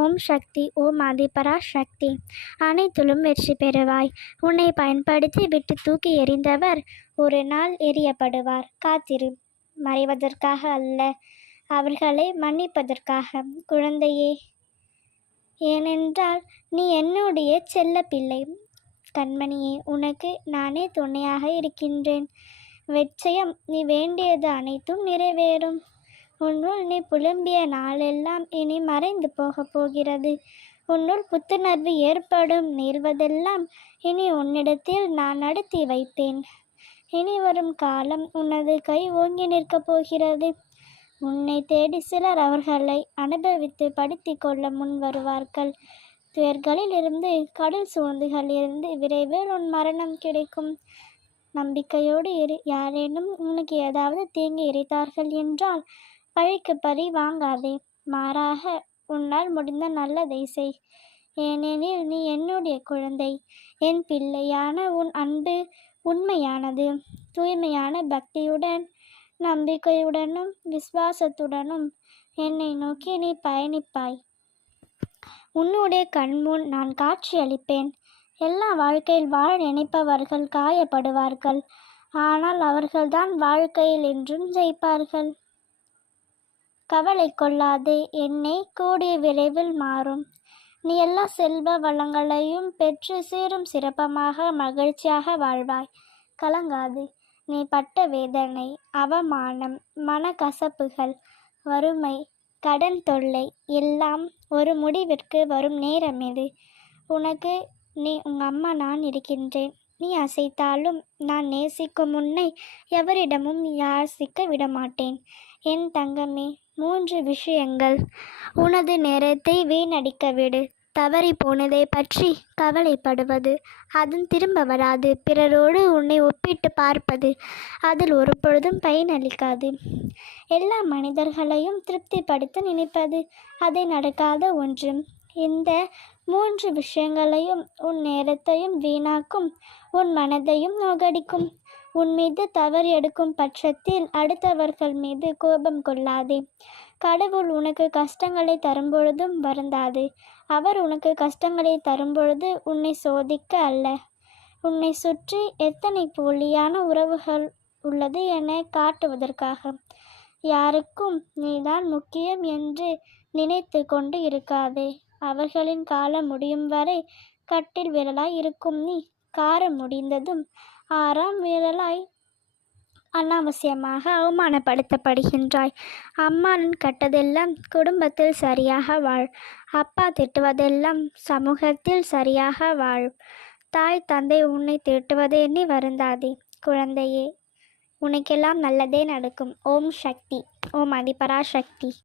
ஓம் சக்தி ஓம் ஆதிபரா சக்தி. அனைத்திலும் வெற்றி பெறுவாய். உன்னை பயன்படுத்தி விட்டு தூக்கி எறிந்தவர் ஒரு நாள் எரியப்படுவார் காத்திரு. மறைவதற்காக அல்ல அவர்களை மன்னிப்பதற்காக. குழந்தையே ஏனென்றால் நீ என்னுடைய செல்ல பிள்ளை கண்மணியே உனக்கு நானே துணையாக இருக்கின்றேன். வெச்சயம் நீ வேண்டியது அனைத்தும் நிறைவேறும். உன்னுள் நீ புலம்பிய நாளெல்லாம் இனி மறைந்து போகப் போகிறது. உன்னுள் புத்துணர்வு ஏற்படும் நேர்வதெல்லாம் இனி உன்னிடத்தில் நான் நடத்தி வைப்பேன். இனி வரும் காலம் உனது கை ஓங்கி நிற்கப் போகிறது. உன்னை தேடி சிலர் அவர்களை அனுபவித்து படுத்தி கொள்ள முன் வருவார்கள். துயர்களிலிருந்து கடல் சூழ்ந்துகளிலிருந்து விரைவில் உன் மரணம் கிடைக்கும். நம்பிக்கையோடு இரு. யாரேனும் உனக்கு ஏதாவது தீங்கு இறைத்தார்கள் என்றால் பழிக்கு பழி வாங்காதே. மாறாக உன்னால் முடிந்த நல்லதை செய். ஏனெனில் நீ என்னுடைய குழந்தை. என் பிள்ளையான உன் அன்பு உண்மையானது. தூய்மையான பக்தியுடன் நம்பிக்கையுடனும் விசுவாசத்துடனும் என்னை நோக்கி நீ பயணிப்பாய். உன்னுடைய கண்முன் நான் காட்சியளிப்பேன். எல்லா வாழ்க்கையில் வாழ நினைப்பவர்கள் காயப்படுவார்கள். ஆனால் அவர்கள்தான் வாழ்க்கையில் என்றும் ஜெயிப்பார்கள். கவலை கொள்ளாதே என்னை கூடிய விரைவில் மாறும். நீ எல்லா செல்வ வளங்களையும் பெற்று சீரும் சிறப்பமாக மகிழ்ச்சியாக வாழ்வாய். கலங்காது நீ பட்ட வேதனை அவமானம் மனக்கசப்புகள் வறுமை கடன் தொல்லை எல்லாம் ஒரு முடிவிற்கு வரும் நேரம் இது. உனக்கு நீ உங்கள் அம்மா நான் இருக்கின்றேன். நீ அசைத்தாலும் நான் நேசிக்கும் உன்னை எவரிடமும் யாசிக்க விடமாட்டேன். என் தங்கமே மூன்று விஷயங்கள். உனது நேரத்தை வீணடிக்க விடு. தவறி போனதை பற்றி கவலைப்படுவது. அதன் திரும்ப வராது. பிறரோடு உன்னை ஒப்பிட்டு பார்ப்பது. அதில் ஒரு பொழுதும் பயனளிக்காது எல்லா மனிதர்களையும் திருப்திப்படுத்த நினைப்பது. அதை நடக்காத ஒன்று. இந்த மூன்று விஷயங்களையும் உன் நேரத்தையும் வீணாக்கும் உன் மனதையும் நோகடிக்கும். உன் மீது தவறு எடுக்கும் பட்சத்தில் அடுத்தவர்கள் மீது கோபம் கொள்ளாதே. கடவுள் உனக்கு கஷ்டங்களை தரும்பொழுதும் வருந்தாது. அவர் உனக்கு கஷ்டங்களை தரும்பொழுது உன்னை சோதிக்க அல்ல. உன்னை சுற்றி எத்தனை போலியான உறவுகள் உள்ளது என காட்டுவதற்காக. யாருக்கும் நீதான் முக்கியம் என்று நினைத்து கொண்டு இருக்காதே. அவர்களின் காலம் முடியும் வரை கட்டில் விரலாய் இருக்கும் நீ. காரம் முடிந்ததும் ஆறாம் விரலாய் அனாவசியமாக அவமானப்படுத்தப்படுகின்றாய். அம்மான் கட்டதெல்லாம் குடும்பத்தில் சரியாக வாழ். அப்பா திட்டுவதெல்லாம் சமூகத்தில் சரியாக வாழ். தாய் தந்தை உன்னை திட்டுவதே நீ வருந்தாதே. குழந்தையே உனக்கெல்லாம் நல்லதே நடக்கும். ஓம் சக்தி. ஓம் அதிபரா சக்தி.